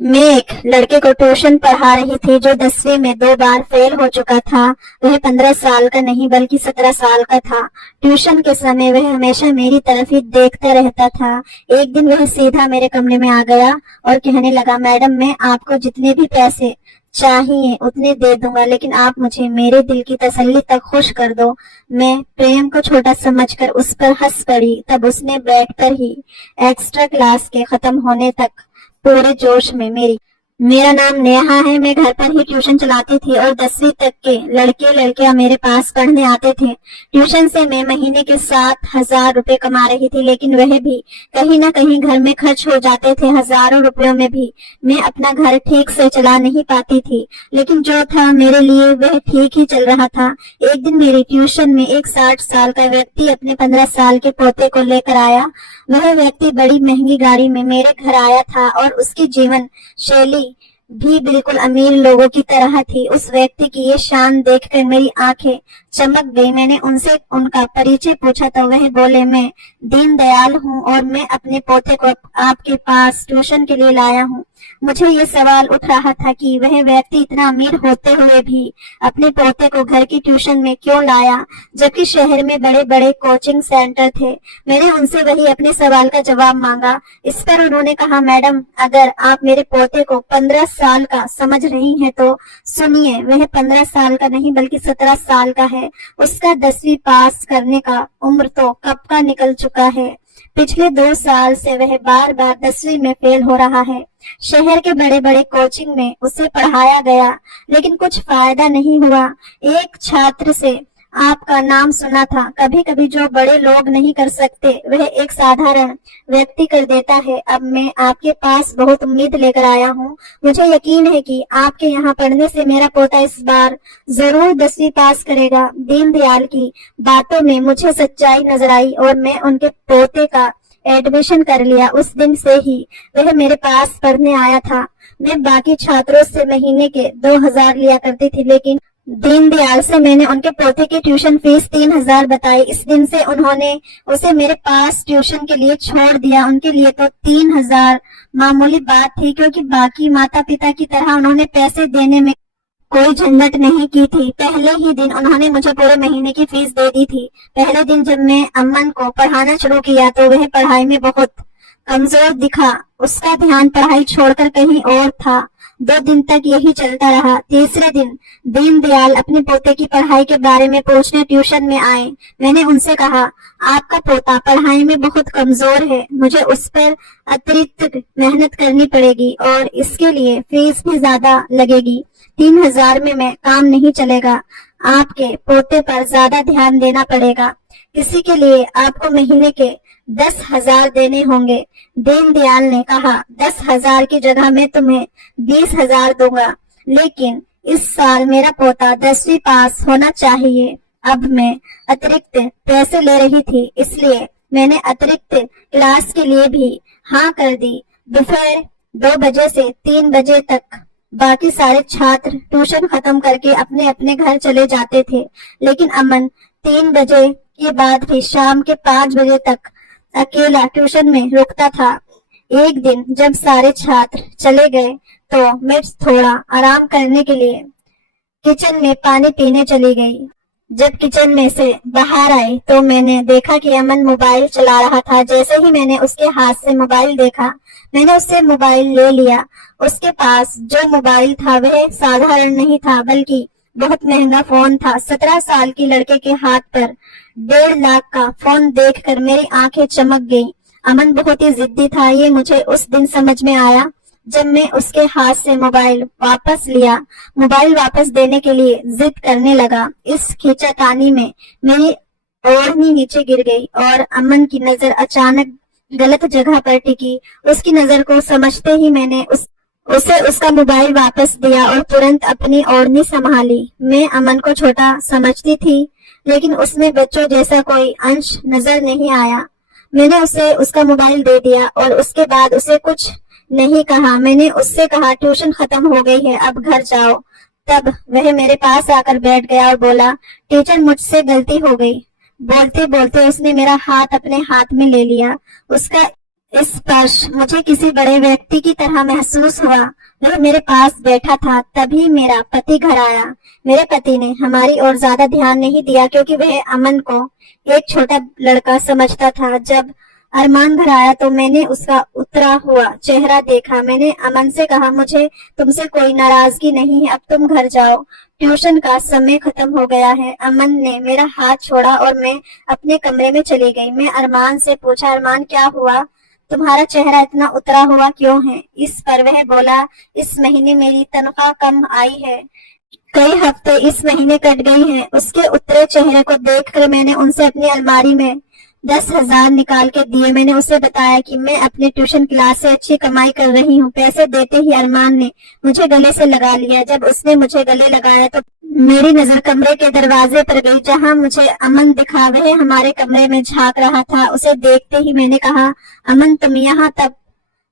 मैं एक लड़के को ट्यूशन पढ़ा रही थी जो 10वीं में 2 बार फेल हो चुका था। वह 15 साल का नहीं बल्कि 17 साल का था। ट्यूशन के समय वह हमेशा मेरी तरफ ही देखता रहता था। एक दिन वह सीधा मेरे कमरे में आ गया और कहने लगा, मैडम मैं आपको जितने भी पैसे चाहिए उतने दे दूंगा, लेकिन आप मुझे मेरे दिल की तसल्ली तक खुश कर दो। मैं प्रेम को छोटा समझकर उस पर हंस पड़ी। तब उसने बैठकर ही एक्स्ट्रा क्लास के खत्म होने तक पूरे जोश में मेरा नाम नेहा है। मैं घर पर ही ट्यूशन चलाती थी और 10वीं तक के लड़के लड़कियां मेरे पास पढ़ने आते थे। ट्यूशन से मैं महीने के 7,000 रुपए कमा रही थी, लेकिन वह भी कहीं ना कहीं घर में खर्च हो जाते थे। हजारों रुपयों में भी मैं अपना घर ठीक से चला नहीं पाती थी, लेकिन जो था मेरे लिए वह ठीक ही चल रहा था। एक दिन मेरी ट्यूशन में एक 60 साल का व्यक्ति अपने 15 साल के पोते को लेकर आया। वह व्यक्ति बड़ी महंगी गाड़ी में मेरे घर आया था और उसकी जीवन शैली भी बिल्कुल अमीर लोगों की तरह थी। उस व्यक्ति की ये शान देखकर मेरी आंखें चमक गई। मैंने उनसे उनका परिचय पूछा तो वह बोले, मैं दीनदयाल हूँ और मैं अपने पोते को आपके पास ट्यूशन के लिए लाया हूँ। मुझे ये सवाल उठ रहा था कि वह व्यक्ति इतना अमीर होते हुए भी अपने पोते को घर की ट्यूशन में क्यों लाया, जबकि शहर में बड़े बड़े कोचिंग सेंटर थे। मैंने उनसे वही अपने सवाल का जवाब मांगा। इस पर उन्होंने कहा, मैडम अगर आप मेरे पोते को 15 साल का समझ रही हैं तो सुनिए, वह 15 साल का नहीं बल्कि 17 साल का है। उसका 10वीं पास करने का उम्र तो कब का निकल चुका है। पिछले 2 साल से वह बार बार 10वीं में फेल हो रहा है। शहर के बड़े बड़े कोचिंग में उसे पढ़ाया गया, लेकिन कुछ फायदा नहीं हुआ। एक छात्र से आपका नाम सुना था। कभी कभी जो बड़े लोग नहीं कर सकते वह एक साधारण व्यक्ति कर देता है। अब मैं आपके पास बहुत उम्मीद लेकर आया हूँ। मुझे यकीन है कि आपके यहाँ पढ़ने से मेरा पोता इस बार जरूर 10वीं पास करेगा। दीनदयाल की बातों में मुझे सच्चाई नजर आई और मैं उनके पोते का एडमिशन कर लिया। उस दिन से ही वह मेरे पास पढ़ने आया था। मैं बाकी छात्रों से महीने के 2,000 लिया करती थी, लेकिन दीनदयाल से मैंने उनके पोते की ट्यूशन फीस 3,000 बताई। इस दिन से उन्होंने उसे मेरे पास ट्यूशन के लिए छोड़ दिया। उनके लिए तो 3,000 मामूली बात थी, क्योंकि बाकी माता पिता की तरह उन्होंने पैसे देने में कोई झंझट नहीं की थी। पहले ही दिन उन्होंने मुझे पूरे महीने की फीस दे दी थी। पहले दिन जब मैं अमन को पढ़ाना शुरू किया तो वह पढ़ाई में बहुत कमजोर दिखा। उसका ध्यान पढ़ाई छोड़कर कहीं और था। 2 दिन तक यही चलता रहा। तीसरे दिन दीनदयाल अपने पोते की पढ़ाई के बारे में पूछने ट्यूशन में आए। मैंने उनसे कहा, आपका पोता पढ़ाई में बहुत कमजोर है, मुझे उस पर अतिरिक्त मेहनत करनी पड़ेगी और इसके लिए फीस भी ज्यादा लगेगी। 3,000 में मैं काम नहीं चलेगा। आपके पोते पर ज्यादा ध्यान देना पड़ेगा। किसी के लिए आपको महीने के 10,000 देने होंगे। दीनदयाल ने कहा, 10,000 की जगह मैं तुम्हें 20,000 दूंगा, लेकिन इस साल मेरा पोता 10वीं पास होना चाहिए। अब मैं अतिरिक्त पैसे ले रही थी, इसलिए मैंने अतिरिक्त क्लास के लिए भी हाँ कर दी। दोपहर 2 बजे से 3 बजे तक बाकी सारे छात्र ट्यूशन खत्म करके अपने अपने घर चले जाते थे, लेकिन अमन 3 बजे के बाद भी शाम के 5 बजे तक अकेला ट्यूशन में रुकता था। एक दिन जब सारे छात्र चले गए तो मैं थोड़ा आराम करने के लिए किचन में पानी पीने चली गई। जब किचन में से बाहर आई तो मैंने देखा कि अमन मोबाइल चला रहा था। जैसे ही मैंने उसके हाथ से मोबाइल देखा, मैंने उससे मोबाइल ले लिया। उसके पास जो मोबाइल था वह साधारण नहीं था, बल्कि बहुत महंगा फोन था। 17 साल की लड़के के हाथ पर 1.5 लाख का फोन देखकर मेरी आंखें चमक गई। अमन बहुत ही जिद्दी था। ये मुझे उस दिन समझ में आया जब मैं उसके हाथ से मोबाइल वापस लिया। मोबाइल वापस देने के लिए जिद करने लगा। इस खींचातानी में मेरी ओढ़नी नीचे गिर गई और अमन की नजर अचानक गलत जगह पर टिकी। उसकी नजर को समझते ही मैंने उसे उसका मोबाइल वापस दिया और तुरंत अपनी ओढ़नी संभाली। मैं अमन को छोटा समझती थी, लेकिन उसमें बच्चों जैसा कोई अंश नजर नहीं आया। मैंने उसे उसका मोबाइल दे दिया और उसके बाद उसे कुछ नहीं कहा। मैंने उससे कहा, ट्यूशन खत्म हो गई है, अब घर जाओ। तब वह मेरे पास आकर बैठ गया और बोला, टीचर मुझसे गलती हो गई। बोलते बोलते उसने मेरा हाथ अपने हाथ में ले लिया। उसका स्पर्श मुझे किसी बड़े व्यक्ति की तरह महसूस हुआ। वह मेरे पास बैठा था। तभी मेरा पति घर आया। मेरे पति ने हमारी ओर ज्यादा ध्यान नहीं दिया क्योंकि वह अमन को एक छोटा लड़का समझता था। जब अरमान घर आया तो मैंने उसका उतरा हुआ चेहरा देखा। मैंने अमन से कहा, मुझे तुमसे कोई नाराजगी नहीं है, अब तुम घर जाओ, ट्यूशन का समय खत्म हो गया है। अमन ने मेरा हाथ छोड़ा और मैं अपने कमरे में चली गई। मैं अरमान से पूछा, अरमान क्या हुआ, तुम्हारा चेहरा इतना उतरा हुआ क्यों है? इस पर वह बोला, इस महीने मेरी तनख्वाह कम आई है, कई हफ्ते इस महीने कट गई हैं। उसके उतरे चेहरे को देखकर मैंने उनसे अपनी अलमारी में 10,000 निकाल के दिए। मैंने उसे बताया कि मैं अपने ट्यूशन क्लास से अच्छी कमाई कर रही हूँ। पैसे देते ही अरमान ने मुझे गले से लगा लिया। जब उसने मुझे गले लगाया तो मेरी नजर कमरे के दरवाजे पर गई जहाँ मुझे अमन दिखा। वह हमारे कमरे में झांक रहा था। उसे देखते ही मैंने कहा, अमन तुम यहाँ? तब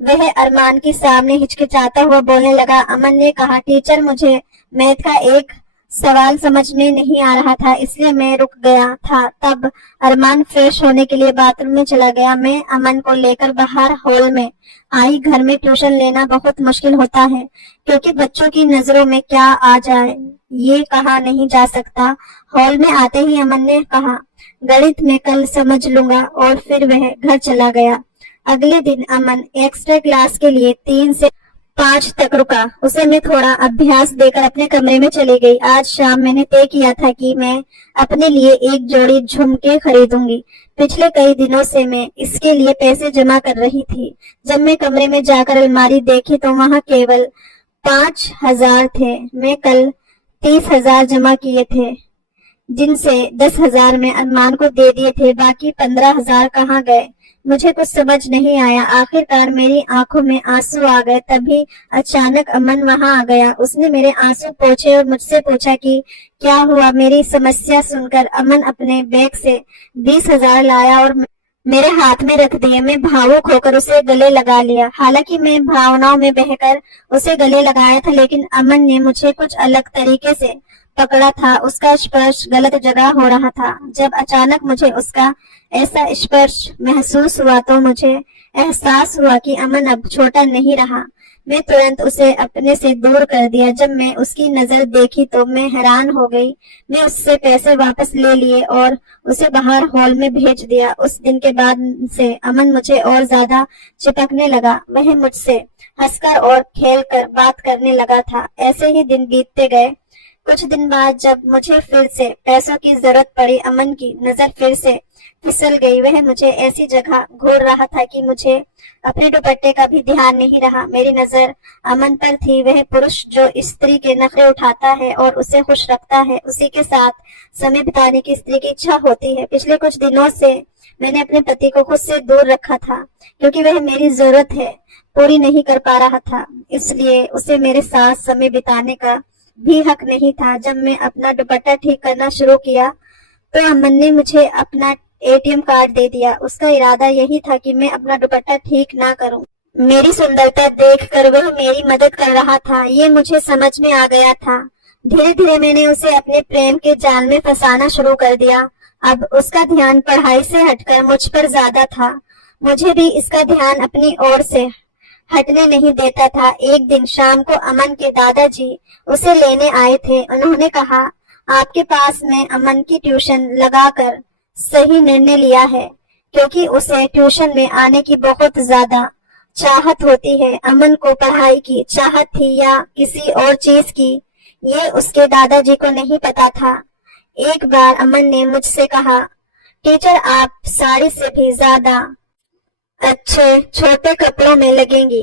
वह अरमान के सामने हिचकिचाता हुआ बोलने लगा। अमन ने कहा, टीचर मुझे मैथ का एक सवाल समझ में नहीं आ रहा था इसलिए मैं रुक गया था। तब अरमान फ्रेश होने के लिए बाथरूम में चला गया। मैं अमन को लेकर बाहर हॉल में आई। घर में ट्यूशन लेना बहुत मुश्किल होता है क्योंकि बच्चों की नजरों में क्या आ जाए ये कहा नहीं जा सकता। हॉल में आते ही अमन ने कहा, गणित में कल समझ लूंगा, और फिर वह घर चला गया। अगले दिन अमन एक्स्ट्रा क्लास के लिए 3 से 5 तक रुका। उसे मैं थोड़ा अभ्यास देकर अपने कमरे में चली गई। आज शाम मैंने तय किया था कि मैं अपने लिए एक जोड़ी झुमके खरीदूंगी। पिछले कई दिनों से मैं इसके लिए पैसे जमा कर रही थी। जब मैं कमरे में जाकर अलमारी देखी तो वहां केवल 5,000 थे। मैं कल 30,000 जमा किए थे, जिनसे 10,000 में अरमान को दे दिए थे। बाकी 15,000 कहाँ गए? मुझे कुछ समझ नहीं आया। आखिरकार मेरी आंखों में आंसू आ गए। तभी अचानक अमन वहां आ गया। उसने मेरे आंसू पोंछे और मुझसे पूछा कि क्या हुआ। मेरी समस्या सुनकर अमन अपने बैग से 20,000 लाया और मेरे हाथ में रख दिए। मैं भावुक होकर उसे गले लगा लिया। हालांकि मैं भावनाओं में बहकर उसे गले लगाया था, लेकिन अमन ने मुझे कुछ अलग तरीके से पकड़ा था। उसका स्पर्श गलत जगह हो रहा था। जब अचानक मुझे उसका ऐसा स्पर्श महसूस हुआ तो मुझे एहसास हुआ कि अमन अब छोटा नहीं रहा। मैं तुरंत उसे अपने से दूर कर दिया। जब मैं उसकी नजर देखी तो मैं हैरान हो गई। मैं उससे पैसे वापस ले लिए और उसे बाहर हॉल में भेज दिया। उस दिन के बाद से अमन मुझे और ज्यादा चिपकने लगा। वह मुझसे हंसकर और खेलकर बात करने लगा था। ऐसे ही दिन बीतते गए। कुछ दिन बाद जब मुझे फिर से पैसों की जरूरत पड़ी, अमन की नजर फिर से फिसल गई। वह मुझे ऐसी जगह घूर रहा था कि मुझे अपने दुपट्टे का भी ध्यान नहीं रहा। मेरी नजर अमन पर थी। वह पुरुष जो स्त्री के नखरे उठाता है और उसे खुश रखता है, उसी के साथ समय बिताने की स्त्री की इच्छा होती है। पिछले कुछ दिनों से मैंने अपने पति को खुद से दूर रखा था क्योंकि वह मेरी जरूरत है पूरी नहीं कर पा रहा था, इसलिए उसे मेरे साथ समय बिताने का भी हक नहीं था। जब मैं अपना दुपट्टा ठीक करना शुरू किया तो अमन ने मुझे अपना एटीएम कार्ड दे दिया। उसका इरादा यही था कि मैं अपना दुपट्टा ठीक ना करूं। मेरी सुंदरता देखकर वह मेरी मदद कर रहा था, ये मुझे समझ में आ गया था। धीरे धीरे मैंने उसे अपने प्रेम के जाल में फंसाना शुरू कर दिया। अब उसका ध्यान पढ़ाई से हटकर मुझ पर ज्यादा था। मुझे भी इसका ध्यान अपनी ओर से हटने नहीं देता था। एक दिन शाम को अमन के दादाजी उसे लेने आए थे। उन्होंने कहा, आपके पास में अमन की ट्यूशन लगाकर सही निर्णय लिया है क्योंकि उसे ट्यूशन में आने की बहुत ज्यादा चाहत होती है। अमन को पढ़ाई की चाहत थी या किसी और चीज की, ये उसके दादाजी को नहीं पता था। एक बार अमन ने मुझसे कहा, टीचर आप साड़ी से भी ज्यादा अच्छे छोटे कपड़ों में लगेंगी।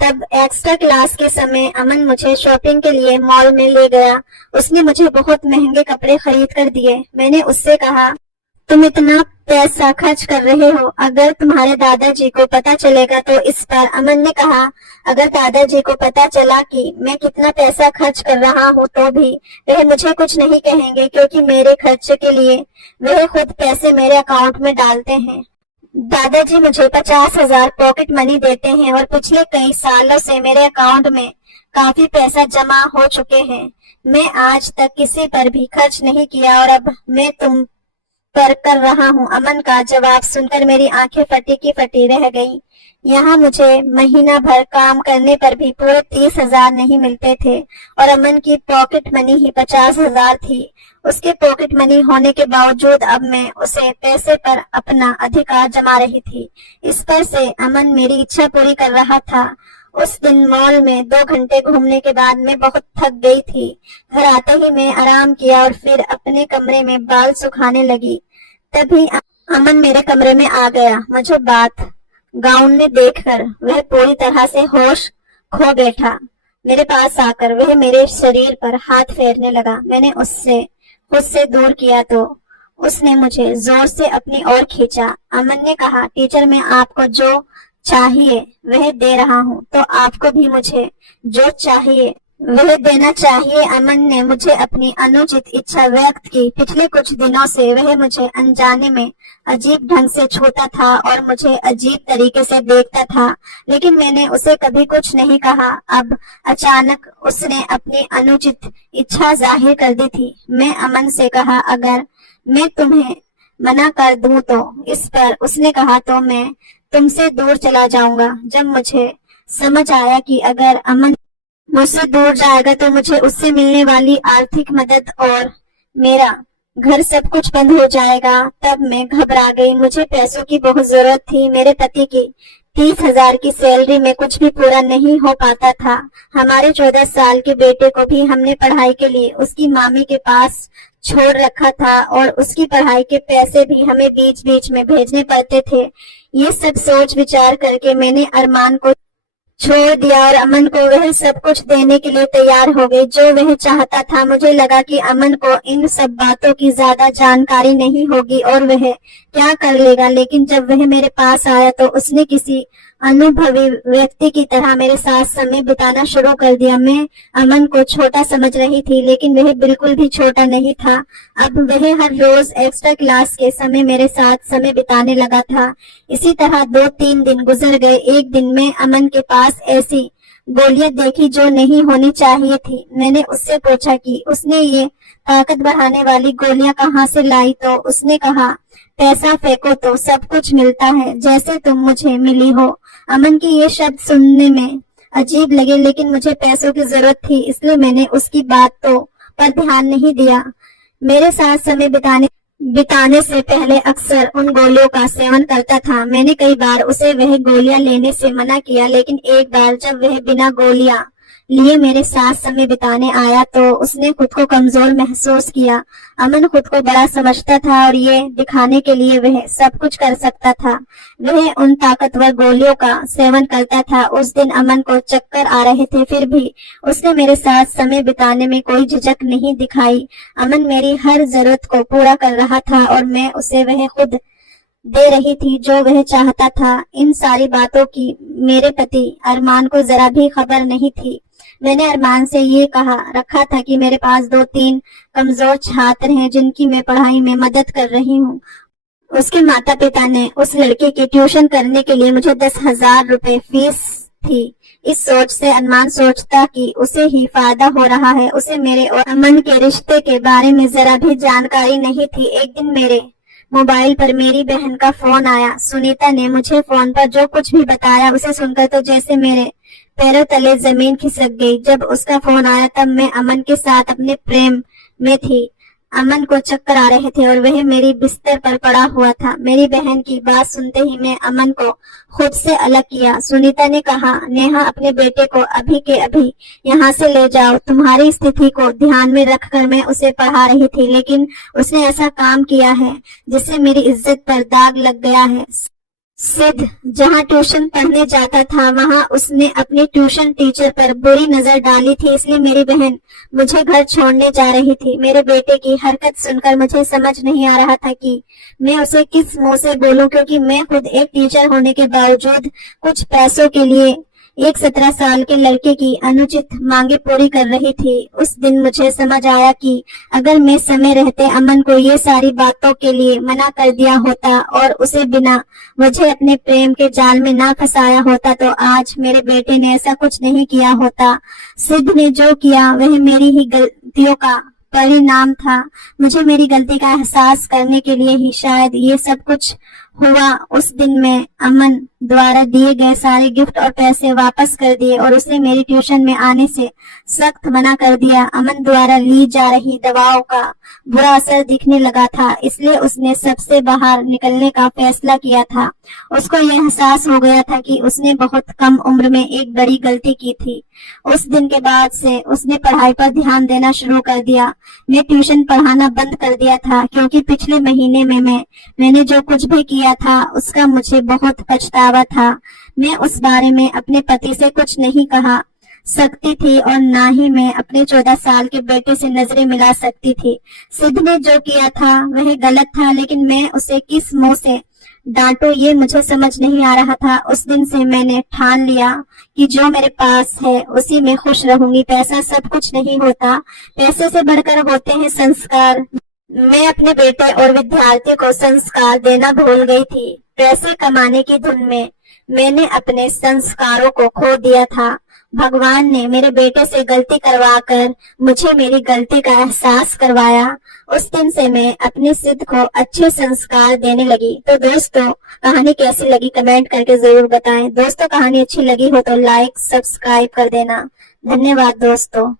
तब एक्स्ट्रा क्लास के समय अमन मुझे शॉपिंग के लिए मॉल में ले गया। उसने मुझे बहुत महंगे कपड़े खरीद कर दिए। मैंने उससे कहा, तुम इतना पैसा खर्च कर रहे हो, अगर तुम्हारे दादाजी को पता चलेगा तो। इस पर अमन ने कहा, अगर दादाजी को पता चला कि मैं कितना पैसा खर्च कर रहा हूँ तो भी वह मुझे कुछ नहीं कहेंगे क्योंकि मेरे खर्च के लिए वह खुद पैसे मेरे अकाउंट में डालते हैं। दादाजी मुझे 50,000 पॉकेट मनी देते हैं और पिछले कई सालों से मेरे अकाउंट में काफी पैसा जमा हो चुके हैं। मैं आज तक किसी पर भी खर्च नहीं किया और अब मैं तुम पर कर रहा हूँ। अमन का जवाब सुनकर मेरी आंखें फटी की फटी रह गई। यहाँ मुझे महीना भर काम करने पर भी पूरे 30,000 नहीं मिलते थे और अमन की पॉकेट मनी ही 50,000 थी। उसके पॉकेट मनी होने के बावजूद अब मैं उसे पैसे पर अपना अधिकार जमा रही थी। इस पर से अमन मेरी इच्छा पूरी कर रहा था। उस दिन मॉल में 2 घंटे घूमने के बाद मैं बहुत थक गई थी। घर आते ही मैं आराम किया और फिर अपने कमरे में बाल सुखाने लगी। तभी अमन मेरे कमरे में आ गया। मुझे बात गाउन में देखकर वह पूरी तरह से होश खो बैठा। मेरे पास आकर वह मेरे शरीर पर हाथ फेरने लगा। मैंने उससे खुद से दूर किया तो उसने मुझे जोर से अपनी ओर खींचा। अमन ने कहा, टीचर मैं आपको जो चाहिए वह दे रहा हूँ, तो आपको भी मुझे जो चाहिए वह देना चाहिए। अमन ने मुझे अपनी अनुचित इच्छा व्यक्त की। पिछले कुछ दिनों से वह मुझे अनजाने में अजीब ढंग से छूता था और मुझे अजीब तरीके से देखता था, लेकिन मैंने उसे कभी कुछ नहीं कहा। अब अचानक उसने अपनी अनुचित इच्छा जाहिर कर दी थी। मैं अमन से कहा, अगर मैं तुम्हें मना कर दूं तो? इस पर उसने कहा, तो मैं तुमसे दूर चला जाऊंगा। जब मुझे समझ आया कि अगर अमन मुझसे दूर जाएगा तो मुझे उससे मिलने वाली आर्थिक मदद और मेरा घर सब कुछ बंद हो जाएगा, तब मैं घबरा गई। मुझे पैसों की बहुत जरूरत थी। मेरे पति की 30,000 की सैलरी में कुछ भी पूरा नहीं हो पाता था। हमारे 14 साल के बेटे को भी हमने पढ़ाई के लिए उसकी मामी के पास छोड़ रखा था और उसकी पढ़ाई के पैसे भी हमें बीच बीच में भेजने पड़ते थे। ये सब सोच विचार करके मैंने अरमान को छोड़ दिया और अमन को वह सब कुछ देने के लिए तैयार हो गई जो वह चाहता था। मुझे लगा कि अमन को इन सब बातों की ज्यादा जानकारी नहीं होगी और वह क्या कर लेगा, लेकिन जब वह मेरे पास आया तो उसने किसी अनुभवी व्यक्ति की तरह मेरे साथ समय बिताना शुरू कर दिया। मैं अमन को छोटा समझ रही थी, लेकिन वह बिल्कुल भी छोटा नहीं था। अब वह हर रोज एक्स्ट्रा क्लास के समय मेरे साथ समय बिताने लगा था। इसी तरह 2-3 दिन गुजर गए। एक दिन मैं अमन के पास ऐसी गोलियां देखी जो नहीं होनी चाहिए थी। मैंने उससे पूछा कि उसने ये ताकत बढ़ाने वाली गोलियां कहाँ से लाई, तो उसने कहा, पैसा फेंको तो सब कुछ मिलता है, जैसे तुम मुझे मिली हो। अमन की ये शब्द सुनने में अजीब लगे, लेकिन मुझे पैसों की जरूरत थी, इसलिए मैंने उसकी बात तो पर ध्यान नहीं दिया। मेरे साथ समय बिताने से पहले अक्सर उन गोलियों का सेवन करता था। मैंने कई बार उसे वह गोलियां लेने से मना किया, लेकिन एक बार जब वह बिना गोलियां लिए मेरे साथ समय बिताने आया तो उसने खुद को कमजोर महसूस किया। अमन खुद को बड़ा समझता था और ये दिखाने के लिए वह सब कुछ कर सकता था। वह उन ताकतवर गोलियों का सेवन करता था। उस दिन अमन को चक्कर आ रहे थे, फिर भी उसने मेरे साथ समय बिताने में कोई झिझक नहीं दिखाई। अमन मेरी हर जरूरत को पूरा कर रहा था और मैं उसे वह खुद दे रही थी जो वह चाहता था। इन सारी बातों की मेरे पति अरमान को जरा भी खबर नहीं थी। मैंने अरमान से ये कहा रखा था कि मेरे पास 2-3 कमजोर छात्र हैं जिनकी मैं पढ़ाई में मदद कर रही हूँ। उसके माता पिता ने उस लड़के की ट्यूशन करने के लिए मुझे 10,000 रुपए फीस थी। इस सोच से अरमान सोचता कि उसे ही फायदा हो रहा है। उसे मेरे और अमन के रिश्ते के बारे में जरा भी जानकारी नहीं थी। एक दिन मेरे मोबाइल पर मेरी बहन का फोन आया। सुनीता ने मुझे फोन पर जो कुछ भी बताया उसे सुनकर तो जैसे मेरे पैरों तले जमीन खिसक गई। जब उसका फोन आया तब मैं अमन के साथ अपने प्रेम में थी। अमन को चक्कर आ रहे थे और वह मेरी बिस्तर पर पड़ा हुआ था। मेरी बहन की बात सुनते ही मैं अमन को खुद से अलग किया। सुनीता ने कहा, नेहा अपने बेटे को अभी के अभी यहाँ से ले जाओ। तुम्हारी स्थिति को ध्यान में रखकर मैं उसे पढ़ा रही थी, लेकिन उसने ऐसा काम किया है जिससे मेरी इज्जत पर दाग लग गया है। सिद्ध जहाँ ट्यूशन पढ़ने जाता था वहाँ उसने अपनी ट्यूशन टीचर पर बुरी नजर डाली थी, इसलिए मेरी बहन मुझे घर छोड़ने जा रही थी। मेरे बेटे की हरकत सुनकर मुझे समझ नहीं आ रहा था कि मैं उसे किस मुंह से बोलूं, क्योंकि मैं खुद एक टीचर होने के बावजूद कुछ पैसों के लिए एक 17 साल के लड़के की अनुचित मांगे पूरी कर रही थी। उस दिन मुझे समझ आया कि अगर मैं समय रहते अमन को ये सारी बातों के लिए मना कर दिया होता और उसे बिना वजह अपने प्रेम के जाल में ना फंसाया होता तो आज मेरे बेटे ने ऐसा कुछ नहीं किया होता। सिद्ध ने जो किया वह मेरी ही गलतियों का परिणाम था। मुझे मेरी गलती का एहसास करने के लिए ही शायद ये सब कुछ हुआ उस दिन मैं अमन द्वारा दिए गए सारे गिफ्ट और पैसे वापस कर दिए और उसे मेरी ट्यूशन में आने से सख्त मना कर दिया। अमन द्वारा ली जा रही दवाओं का बुरा असर दिखने लगा था, इसलिए उसने सबसे बाहर निकलने का फैसला किया था। उसको यह एहसास हो गया था कि उसने बहुत कम उम्र में एक बड़ी गलती की थी। उस दिन के बाद से उसने पढ़ाई पर ध्यान देना शुरू कर दिया। मैं ट्यूशन पढ़ाना बंद कर दिया था क्योंकि पिछले महीने में मैंने जो कुछ भी किया था उसका मुझे बहुत पछतावा था। मैं उस बारे में अपने पति से कुछ नहीं कहा सकती थी और ना ही मैं अपने 14 साल के बेटे से नजरें मिला सकती थी। सिद्ध ने जो किया था वह गलत था, लेकिन मैं उसे किस मुंह से डांटो ये मुझे समझ नहीं आ रहा था। उस दिन से मैंने ठान लिया कि जो मेरे पास है उसी में खुश रहूंगी। पैसा सब कुछ नहीं होता, पैसे से बढ़कर होते हैं संस्कार। मैं अपने बेटे और विद्यार्थी को संस्कार देना भूल गई थी। पैसे कमाने की धुन में मैंने अपने संस्कारों को खो दिया था। भगवान ने मेरे बेटे से गलती करवाकर मुझे मेरी गलती का एहसास करवाया। उस दिन से मैं अपने सिद्ध को अच्छे संस्कार देने लगी। तो दोस्तों, कहानी कैसी लगी कमेंट करके जरूर बताएं। दोस्तों, कहानी अच्छी लगी हो तो लाइक सब्सक्राइब कर देना। धन्यवाद दोस्तों।